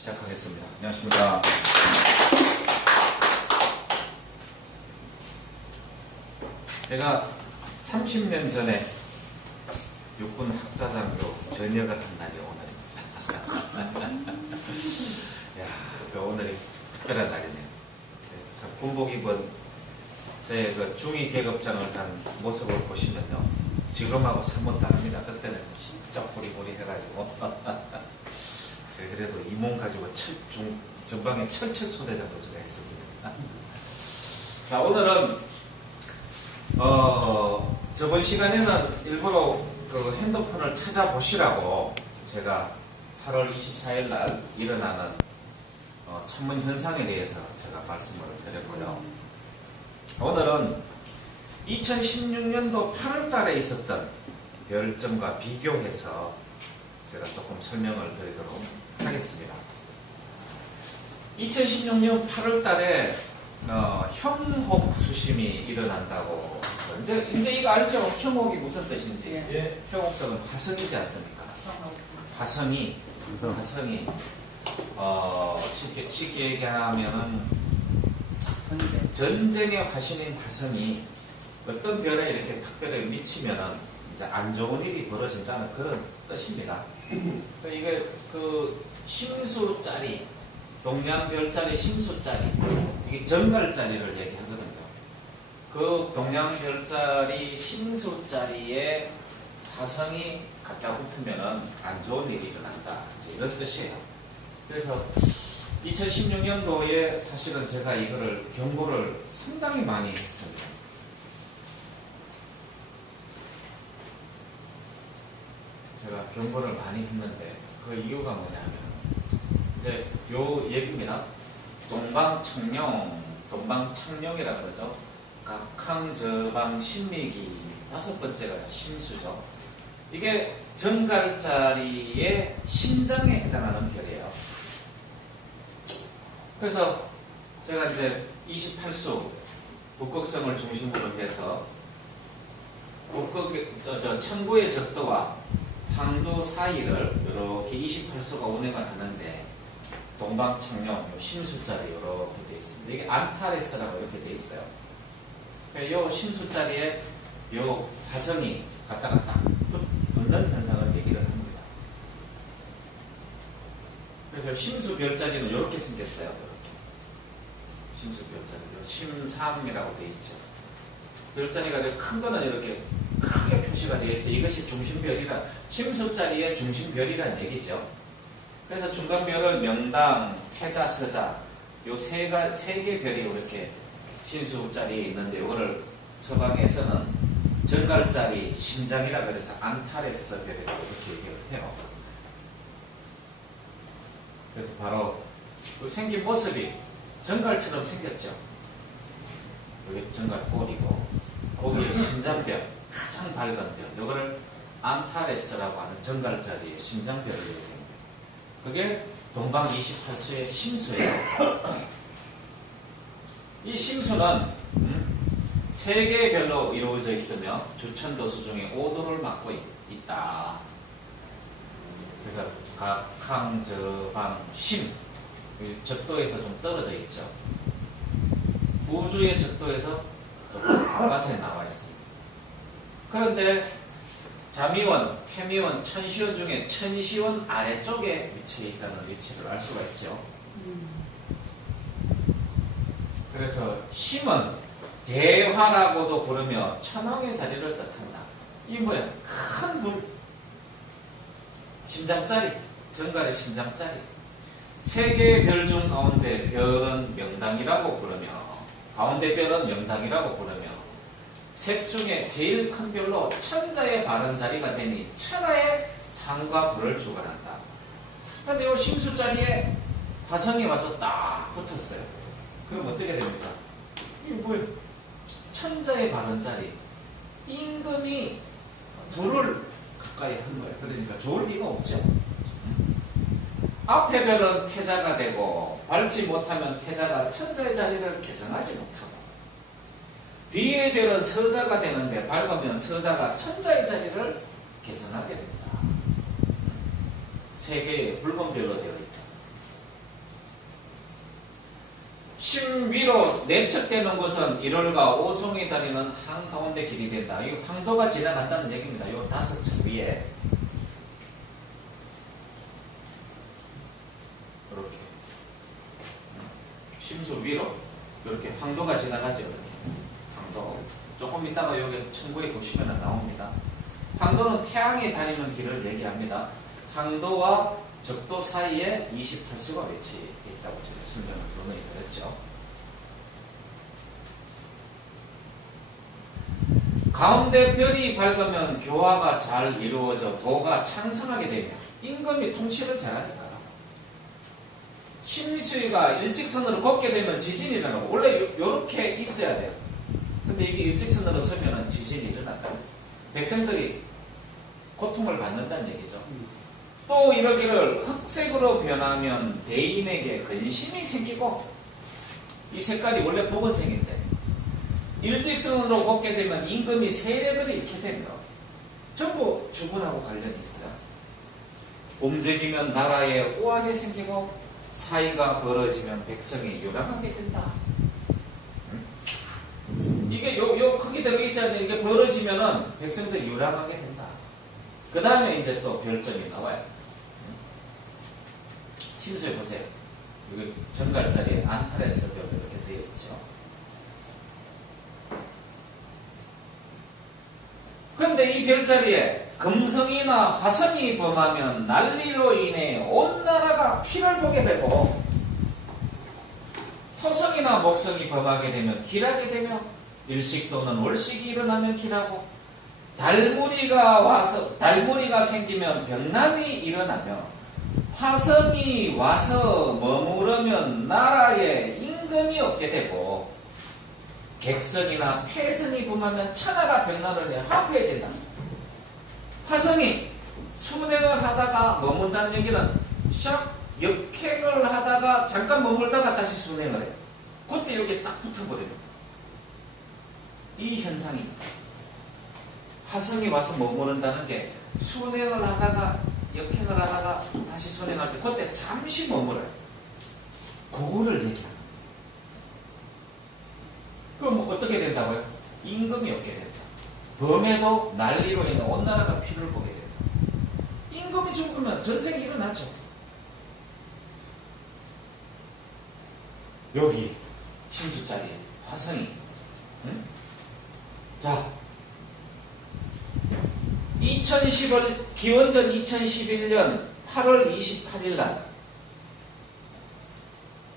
시작하겠습니다. 안녕하십니까. 제가 30년 전에 육군 학사장교 전역 같은 날이 오늘입니다. 야, 오늘이 특별한 날이네요. 참 군복 입은 제 그 중위 계급장을 단 모습을 보시면요, 지금하고 사뭇 다릅니다. 그때는 진짜 호리호리 해가지고 제가 그래도 이 몸 가지고 전방에 철책소대장도 제가 했습니다. 자, 오늘은 저번 시간에는 일부러 그 핸드폰을 찾아보시라고 제가 8월 24일 날 일어나는 천문 현상에 대해서 제가 말씀을 드렸고요. 오늘은 2016년도 8월 달에 있었던 별점과 비교해서 제가 조금 설명을 드리도록 하겠습니다. 2016년 8월 달에 형혹 수심이 일어난다고. 이제 이거 알죠? 형혹이 무슨 뜻인지. 예. 형혹성은 화성이지 않습니까? 화성이 쉽게 얘기하면은 전쟁의 화신인 화성이 어떤 별에 이렇게 특별히 미치면은 이제 안 좋은 일이 벌어진다는 그런 뜻입니다. 이게 그 심수짜리, 동양별짜리 심수짜리, 이게 정갈짜리를 얘기하거든요. 그 동양별짜리 심수짜리에 화성이 갖다 붙으면은 안 좋은 일이 일어난다, 이런 뜻이에요. 그래서 2016년도에 사실은 제가 이거를 경고를 상당히 많이 했습니다. 제가 경고를 많이 했는데 그 이유가 뭐냐면 이제 요 얘기입니다. 동방청룡이라고 그러죠. 각항저방 신미기 5번째가 심수죠. 이게 정갈자리의 심장에 해당하는 별이에요. 그래서 제가 이제 28수 북극성을 중심으로 해서 천구의 적도와 황도 사이를 이렇게 28수가 운행을 하는데 동방청룡, 심수자리 이렇게 되어 있습니다. 이게 안타레스라고 이렇게 되어 있어요. 이 심수자리에 이 화성이 갖다가 딱 붙는 현상을 얘기를 합니다. 그래서 심수별자리는 이렇게 생겼어요. 이렇게. 심수별자리, 심삼이라고 되어 있죠. 별자리가 큰 거는 이렇게 크게 표시가 되어 있어요. 이것이 중심별이라, 심수자리의 중심별이라는 얘기죠. 그래서 중간별은 명당, 태자, 서자, 요 세 개 별이 이렇게 심수자리에 있는데, 이거를 서방에서는 정갈자리, 심장이라 그래서 안타레스 별이라고 이렇게 얘기를 해요. 그래서 바로 그 생긴 모습이 정갈처럼 생겼죠. 여기 정갈골이고, 거기에 심장별, 가장 밝은 별, 이거를 안타레스라고 하는 정갈자리의 심장별을 얘기합니다. 그게 동방 28수의 심수예요. 이 심수는 3개의 별로 이루어져 있으며 주천도수 중에 5도를 맡고 있다. 그래서 각항, 저방, 심, 적도에서 좀 떨어져 있죠. 우주의 적도에서 조금 바깥에 나와 있습니다. 그런데 자미원, 태미원, 천시원 중에 천시원 아래쪽에 위치해 있다는 위치를 알 수가 있죠. 그래서 심은 대화라고도 부르며 천왕의 자리를 뜻한다. 이 뭐야? 큰 불, 심장짜리, 정갈의 심장짜리. 3개의 별 중 가운데 별은 명당이라고 부르며, 가운데 별은 명당이라고 부르며, 셋 중에 제일 큰 별로 천자의 바른 자리가 되니 천하의 상과 불을 주관한다. 그런데 이 심수자리에 화성이 와서 딱 붙었어요. 그럼 어떻게 됩니까? 이게 뭐예요? 천자의 바른 자리, 임금이 불을 가까이 한 거예요. 그러니까 좋을 리가 없죠. 앞에 별은 태자가 되고, 밟지 못하면 태자가 천자의 자리를 개선하지 못하고, 뒤에 별은 서자가 되는데 밟으면 서자가 천자의 자리를 개선하게 됩니다. 3개의 붉은 별로 되어 있다. 심 위로 내측되는 곳은 1월과 오송이 다니는 한가운데 길이 된다. 이 황도가 지나간다는 얘기입니다. 이 5층 위에 이렇게 심수 위로 이렇게 황도가 지나가죠. 이렇게 황도. 조금 있다가 여기 천구에 보시면 나옵니다. 황도는 태양이 다니는 길을 얘기합니다. 황도와 적도 사이에 28수가 위치해 있다고 제가 설명을 분명히 드렸죠. 가운데 별이 밝으면 교화가 잘 이루어져 도가 창성하게 되며 임금이 통치를 잘하니까. 심수위가 일직선으로 걷게 되면 지진이 일어나고 원래 이렇게 있어야 돼요. 근데 이게 일직선으로 서면 지진이 일어난다. 백성들이 고통을 받는다는 얘기죠. 또 이러기를 흑색으로 변하면 대인에게 근심이 생기고 이 색깔이 원래 붉은색인데 일직선으로 걷게 되면 임금이 세력을 잃게 됩니다. 전부 주군하고 관련이 있어요. 움직이면 나라에 오한이 생기고 사이가 벌어지면 백성이 요란하게 된다. 이게 요 크기대로 있어야 돼. 이게 벌어지면은 백성들이 요란하게 된다. 그 다음에 이제 또 별점이 나와요. 심수해 보세요. 여기 정갈자리에 안타레스 별 이렇게 되어 있죠. 그런데 이 별자리에 금성이나 화성이 범하면 난리로 인해 온 나라가 피를 보게 되고 토성이나 목성이 범하게 되면 길하게 되며 일식 또는 월식이 일어나면 길하고 달무리가 생기면 병난이 일어나며 화성이 와서 머무르면 나라에 임금이 없게 되고 객성이나 폐성이 범하면 천하가 병난을 해 화폐해진다. 화성이 순행을 하다가 머문다는 얘기는 샥 역행을 하다가 잠깐 머물다가 다시 순행을 해요. 그때 여기 딱 붙어버려요. 이 현상이 화성이 와서 머무른다는 게 순행을 하다가 역행을 하다가 다시 순행할 때 그때 잠시 머물어요. 그거를 얘기합니다. 그럼 어떻게 된다고요? 임금이 없게 된다. 범에도 난리로 인해 온 나라가 피를 보게 된다. 임금이 죽으면 전쟁이 일어나죠. 여기 심수자리에 화성이 자 기원전 2011년 8월 28일 날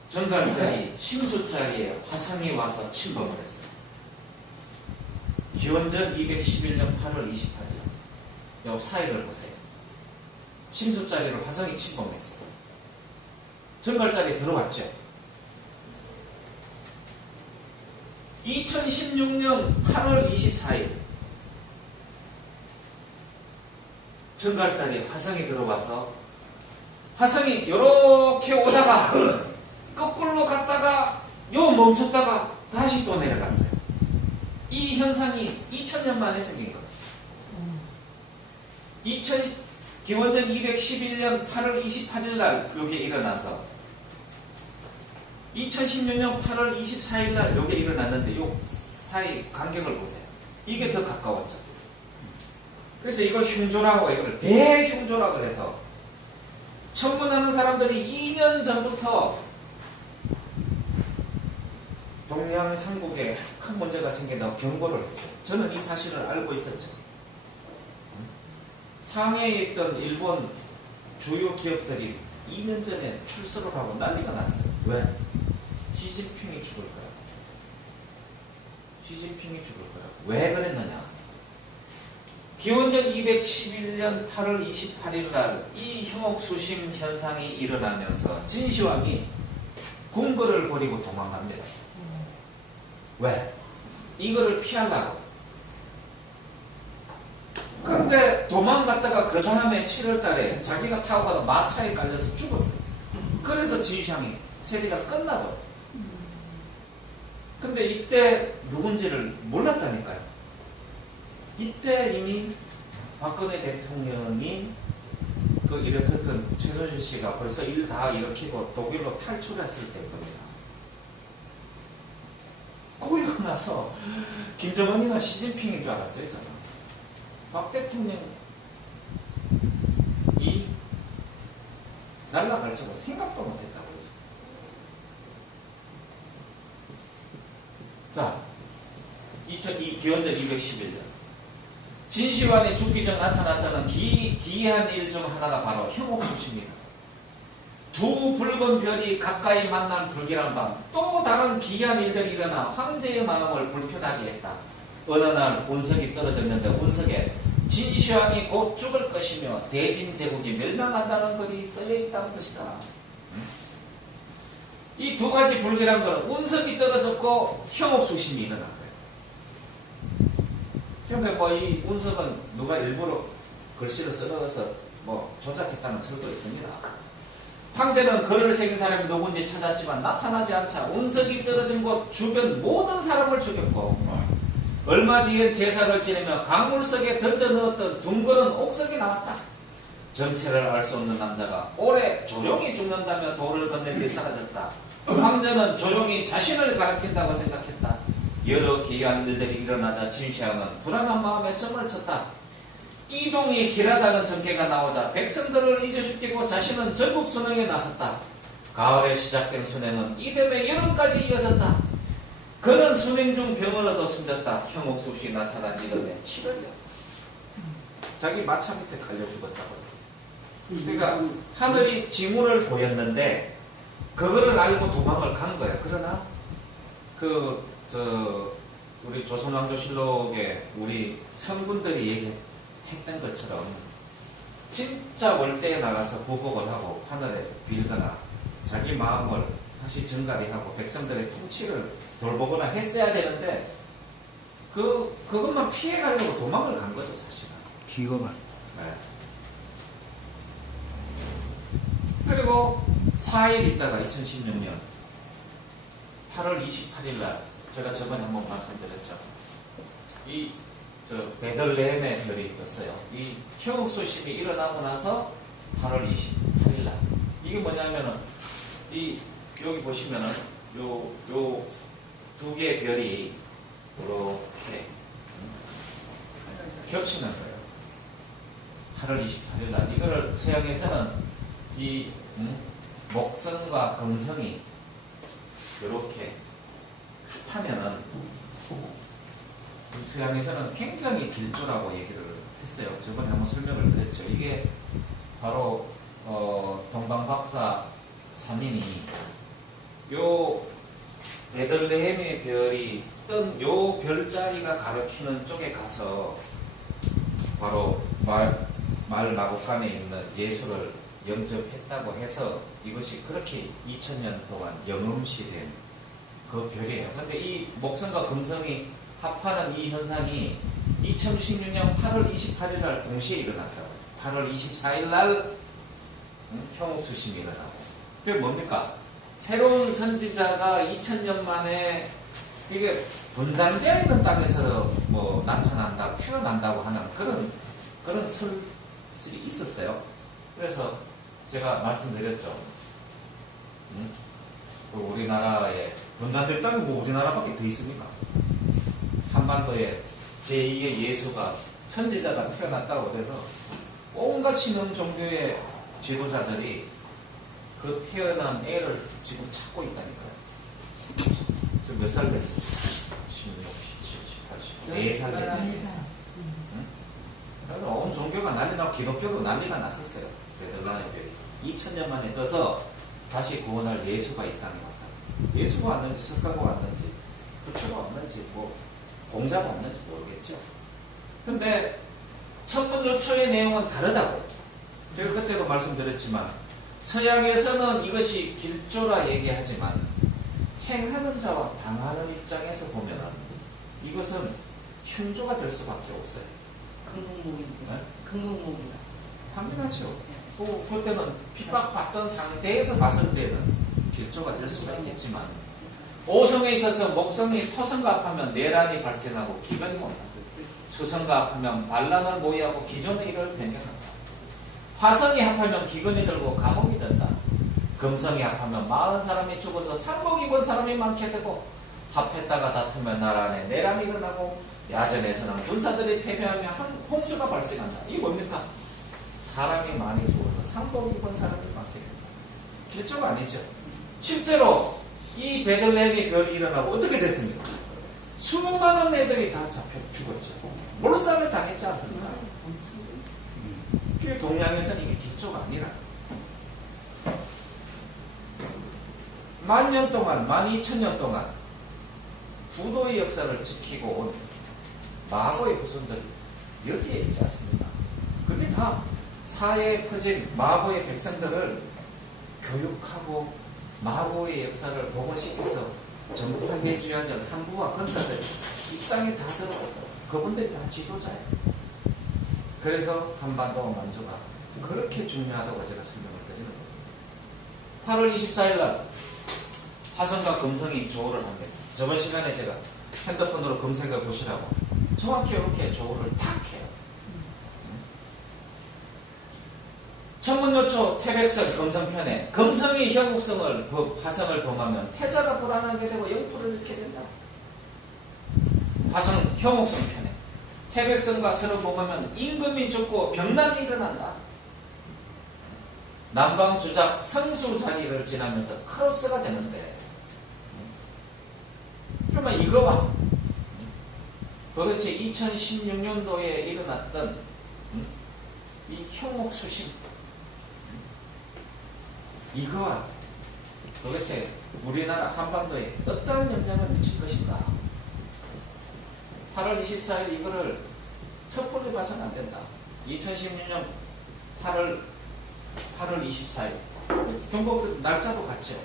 정갈자리 심수자리에 화성이 와서 침범을 했어요. 기원전 211년 8월 28일 요 사이를 보세요. 심수자리를 화성이 침범했어요. 정갈자리에 들어왔죠. 2016년 8월 24일 정갈자리에 화성이 들어와서 화성이 이렇게 오다가 거꾸로 갔다가 요 멈췄다가 다시 또 내려갔어요. 이 현상이 2000년 만에 생긴 거예요. 기원전 211년 8월 28일 날 이게 일어나서 2016년 8월 24일 날 이게 일어났는데 요 사이 간격을 보세요. 이게 더 가까웠죠. 그래서 이걸 흉조라고 이걸 대흉조라고 해서 천문하는 사람들이 2년 전부터 동양 삼국에 큰 문제가 생긴다고 경고를 했어요. 저는 이 사실을 알고 있었죠. 상해에 있던 일본 주요 기업들이 2년 전에 출소를 하고 난리가 났어요. 왜? 시진핑이 죽을 거야. 시진핑이 죽을 거야. 왜 그랬느냐? 기원전 211년 8월 28일 날 이 형옥수심 현상이 일어나면서 진시황이 궁궐을 버리고 도망갑니다. 왜? 이거를 피하려고. 근데 도망갔다가 그 다음에 7월 달에 자기가 타고 가던 마차에 깔려서 죽었어요. 그래서 진시황이 세리가 끝나버려. 근데 이때 누군지를 몰랐다니까요. 이때 이미 박근혜 대통령이 그 일으켰던 최순실 씨가 벌써 일 다 일으키고 독일로 탈출했을 때 겁니다. 나서 김정은이나 시진핑인 줄 알았어요, 저는. 박 대통령이 날아갈 줄 생각도 못했다고 그러죠. 자, 기원전 211년 진시황이 죽기 전 나타났다는 기이한 일 중 하나가 바로 형옥수십니다. 두 붉은 별이 가까이 만난 불길한 밤, 또 다른 기이한 일들이 일어나 황제의 마음을 불편하게 했다. 어느 날 운석이 떨어졌는데 운석에 진시황이 곧 죽을 것이며 대진 제국이 멸망한다는 글이 써져 있다는 것이다. 이 두 가지 불길한 것은 운석이 떨어졌고 형옥수심이 일어난 거예요. 그런데 뭐 이 운석은 누가 일부러 글씨를 써넣어서 뭐 조작했다는 설도 있습니다. 황제는 글을 새긴 사람이 누군지 찾았지만 나타나지 않자 운석이 떨어진 곳 주변 모든 사람을 죽였고 얼마 뒤엔 제사를 지내며 강물석에 던져 넣었던 둥그런 옥석이 나왔다. 정체를 알 수 없는 남자가 오래 조용히 죽는다며 돌을 건넨 뒤 사라졌다. 황제는 조용히 자신을 가리킨다고 생각했다. 여러 기이한 일들이 일어나자 진시황은 불안한 마음에 점을 쳤다. 이동이 길하다는 전개가 나오자 백성들을 이제시키고 자신은 전국 순행에 나섰다. 가을에 시작된 순행은 이듬해 여름까지 이어졌다. 그는 순행 중 병을 얻어 숨졌다. 형옥수시 나타난 이듬해 7월이었다. 자기 마차 밑에 갈려 죽었다고. 그러니까 하늘이 징후를 보였는데 그거를 알고 도망을 간 거예요. 그러나 우리 조선왕조실록에 우리 성군들이 얘기했던 것처럼 진짜 월대에 나가서 부복을 하고 하늘에 빌거나 자기 마음을 다시 정갈이하고 백성들의 통치를 돌보거나 했어야 되는데 그것만 피해가려고 도망을 간 거죠, 사실은. 기거만. 네. 그리고 4일 있다가 2016년 8월 28일 날 제가 저번에 한번 말씀드렸죠. 베들레헴의 별이 떴어요. 이 형옥수심이 일어나고 나서 8월 28일 날 이게 뭐냐면은 여기 보시면은 요 두 개의 별이 이렇게 겹치는 거예요. 8월 28일 날 이거를 서양에서는 목성과 금성이 이렇게 합하면은 서양에서는 굉장히 길조라고 얘기를 했어요. 저번에 한번 설명을 드렸죠. 이게 바로 동방박사 3인이 요 베들레헴의 별이 뜬 요 별자리가 가리키는 쪽에 가서 바로 말마국간에 있는 예수를 영접했다고 해서 이것이 그렇게 2000년 동안 영음시된 그 별이에요. 그런데 이 목성과 금성이 합하는 이 현상이 2016년 8월 28일 날 동시에 일어났다고. 8월 24일 날 형옥수심이 일어나고. 그게 뭡니까? 새로운 선지자가 2000년 만에 이게 분단되어 있는 땅에서 뭐 나타난다, 태어난다고 하는 그런 설이 있었어요. 그래서 제가 말씀드렸죠. 우리나라에 분단된 땅이 뭐 우리나라밖에 더 있습니까? 한반도에 제2의 예수가 선지자가 태어났다고 해서 온갖 신흥 종교의 지도자들이 그 태어난 애를 지금 찾고 있다니까요. 지금 몇 살 됐어요? 16, 17, 18, 4살 됐어요. 그래서 온 종교가 난리 나고 기독교도 난리가 났었어요. 베들레헴 별이 2000년 만에 떠서 다시 구원할 예수가 이 땅에 왔다. 예수가 왔는지 석가가 왔는지 부처가 왔는지 뭐 공자가 왔는지 모르겠죠. 근데 천문요초의 내용은 다르다고. 제가 그때도 말씀드렸지만 서양에서는 이것이 길조라 얘기하지만 행하는 자와 당하는 입장에서 보면 이것은 흉조가 될 수밖에 없어요. 금붕목입니다. 네? 금붕목입니다. 당연하죠. 그때는 핍박받던 상태에서 봤을 때는 길조가 될 수가 있겠지만 오성에 있어서 목성이 토성과 합하면 내란이 발생하고 기변이 온다. 수성과 합하면 반란을 모의하고 기존의 일을 변경한다. 화성이 합하면 기근이 들고 감옥이 된다. 금성이 합하면 40사람이 죽어서 상복 입은 사람이 많게 되고 합했다가 다투면 나라에 내란이 일어나고 야전에서는 군사들이 패배하며 홍수가 발생한다. 이게 뭡니까? 사람이 많이 죽어서 상복 입은 사람이 많게 된다. 길조가 아니죠. 실제로 이 베들레헴의 별이 일어나고 어떻게 됐습니까? 수많은 애들이 다 잡혀 죽었죠. 몰살을 당했지 않습니까? 그 동양에서는 이게 길조가 아니라 10,000년 동안, 12,000년 동안 부도의 역사를 지키고 온 마고의 후손들이 여기에 있지 않습니까? 그게 다 사회에 퍼진 마고의 백성들을 교육하고 마고의 역사를 복원시켜서 전파해 줘야 할 한부와 권사들 이 땅에 다 들어오고 그분들이 다 지도자예요. 그래서 한반도 만주가 그렇게 중요하다고 제가 설명을 드리는 겁니다. 8월 24일 날 화성과 금성이 조우를 합니다. 저번 시간에 제가 핸드폰으로 검색해 보시라고 정확히 이렇게 조우를 탁 해요. 천문요초 태백성 금성편에 금성이 형옥성을 화성을 범하면 태자가 불안하게 되고 영토를 잃게 된다. 화성 형옥성 편에 태백성과 서로 범하면 임금이 죽고 병난이 일어난다. 남방주작 성수 자리를 지나면서 크로스가 되는데 그러면 이거와 도대체 2016년도에 일어났던 이 형옥수신 이거와 도대체 우리나라 한반도에 어떠한 영향을 미칠 것인가? 8월 24일 이거를 섣불리 봐서는 안 된다. 2016년 8월 24일 경고 날짜도 같죠.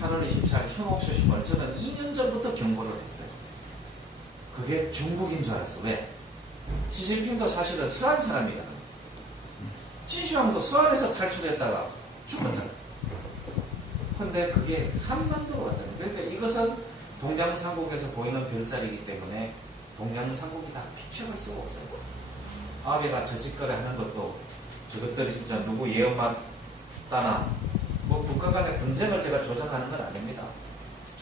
8월 24일 형옥수심을 저는 2년 전부터 경고를 했어요. 그게 중국인 줄 알았어. 왜? 시진핑도 사실은 서한 사람이거든. 진시황도 서한에서 탈출했다가 죽었잖아. 근데 그게 한반도로 왔다는 거예요. 그러니까 이것은 동양상국에서 보이는 별자리이기 때문에 동양상국이 다 피처할 수가 없어요. 아베가 저짓거리 하는 것도 저것들이 진짜 누구 예언 맞다나 뭐 국가 간의 분쟁을 제가 조장하는 건 아닙니다.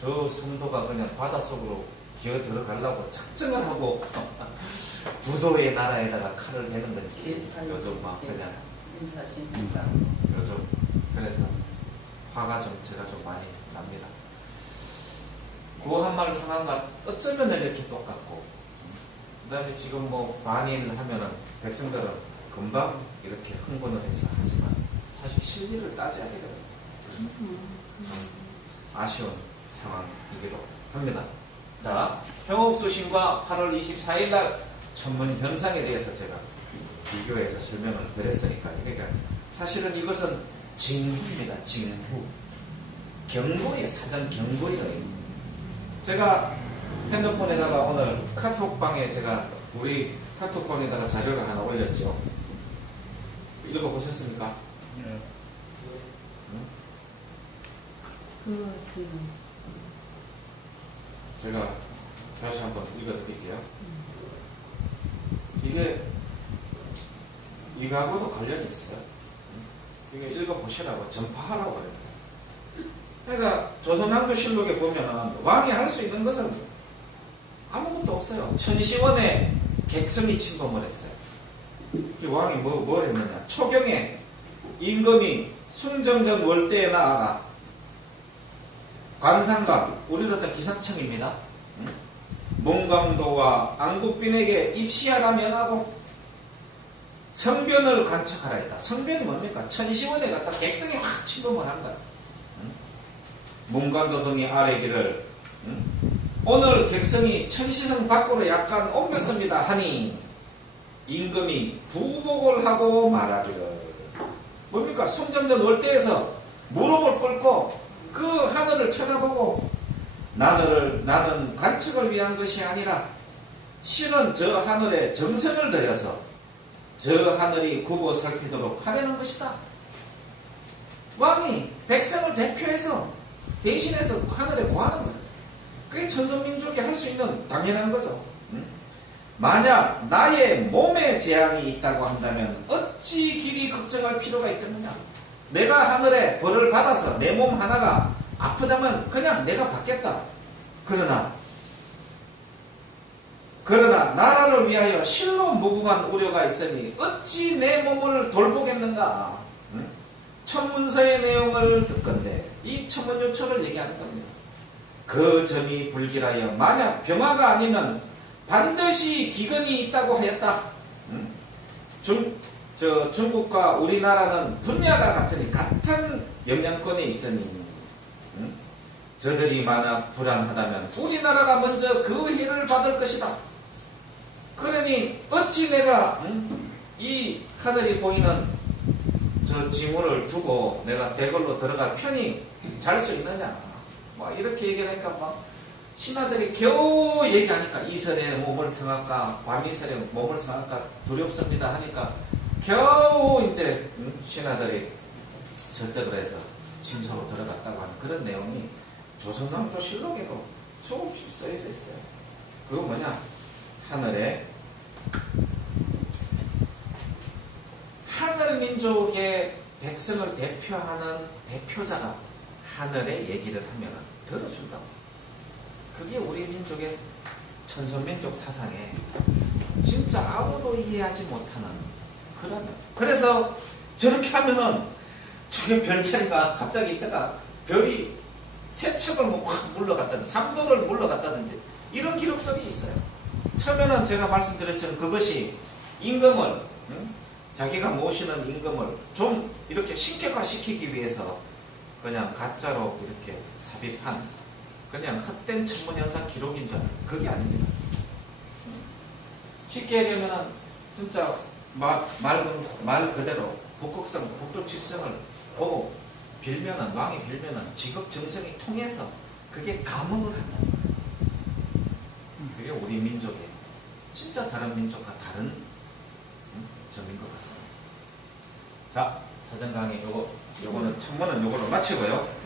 저 선도가 그냥 바닷속으로 기어 들어가려고 작정을 하고 부도의 나라에다가 칼을 대는 건지 요즘 막 그냥 요즘 그래서 화가 좀 제가 좀 많이 납니다. 그 한말 상황과 어쩌면 이렇게 똑같고 그 다음에 지금 뭐 반일 하면은 백성들은 금방 이렇게 흥분을 해서 하지만 사실 실리를 따져야 되거든요. 아쉬운 상황이기도 합니다. 자, 형옥수신과 8월 24일 날 천문 현상에 대해서 제가 비교해서 설명을 드렸으니까 그러니까 사실은 이것은 징후입니다. 징후. 경고예요. 사전 경고예요. 제가 핸드폰에다가 오늘 카톡방에 제가 우리 카톡방에다가 자료를 하나 올렸죠. 읽어보셨습니까? 네. 제가 다시 한번 읽어드릴게요. 이게 이거하고도 관련이 있어요. 이게 읽어보시라고 전파하라고 그랬어요. 그러니까 조선왕조실록에 보면 왕이 할 수 있는 것은 아무것도 없어요. 천시원에 객성이 침범을 했어요. 그 왕이 뭘 했느냐? 초경에 임금이 숭정전 월대에 나아가 관상과 우리 같은 기상청입니다. 문광도와 안국빈에게 입시하라 면하고 성변을 관측하라 했다. 성변이 뭡니까? 천시원에 갔다 객성이 확 침범을 한 거야. 문광도 등이 아뢰기를 오늘 객성이 천시성 밖으로 약간 옮겼습니다 하니 임금이 부복을 하고 말하기를 뭡니까? 숭정전 월대에서 무릎을 꿇고 그 하늘을 쳐다보고 나는 관측을 위한 것이 아니라 신은 저 하늘에 정성을 들여서 저 하늘이 굽어 살피도록 하려는 것이다. 왕이 백성을 대표해서 대신해서 하늘에 구하는 거예요. 그게 천선민족이 할 수 있는 당연한 거죠. 만약 나의 몸에 재앙이 있다고 한다면 어찌 길이 걱정할 필요가 있겠느냐. 내가 하늘에 벌을 받아서 내 몸 하나가 아프다면 그냥 내가 받겠다. 그러나 나라를 위하여 실로 무궁한 우려가 있으니 어찌 내 몸을 돌보겠는가. 응? 천문서의 내용을 듣건대 이 천문요초를 얘기하는 겁니다. 그 점이 불길하여 만약 병화가 아니면 반드시 기근이 있다고 하였다. 응? 중국과 우리나라는 분야가 같으니 같은 영향권에 있으니 응? 저들이 만약 불안하다면 우리나라가 먼저 그 해를 받을 것이다. 그러니 어찌 내가 이 하늘이 보이는 저 지문을 두고 내가 대궐로 들어가 편히 잘 수 있느냐. 뭐 이렇게 얘기하니까 막 신하들이 겨우 얘기하니까 이설에 몸을 생각할까 과미설에 몸을 생각할까 두렵습니다 하니까 겨우 이제 신하들이 설득을 해서 침소로 들어갔다고 하는 그런 내용이 조선왕조실록에도 수없이 쓰여져 있어요. 그거 뭐냐? 하늘 민족의 백성을 대표하는 대표자가 하늘의 얘기를 하면 들어준다고. 그게 우리 민족의 천선민족 사상에 진짜 아무도 이해하지 못하는 그런. 그래서 저렇게 하면은 저게 별자리가 갑자기 있다가 별이 세척을 확 물러갔다든지 삼도를 물러갔다든지 이런 기록들이 있어요. 처음에는 제가 말씀드렸지만 그것이 임금을 자기가 모시는 임금을 좀 이렇게 신격화시키기 위해서 그냥 가짜로 이렇게 삽입한 그냥 헛된 천문현상 기록인 줄 알아요. 그게 아닙니다. 쉽게 얘기하면 진짜 말 그대로 북극성, 북두칠성을 보고 빌면은 왕이 빌면은 지극정성이 통해서 그게 감흥을 한다. 그게 우리 민족의 진짜 다른 민족과 다른 점인 것 같습니다. 자, 사전 강의 요거는 천문은 요걸로 마치고요.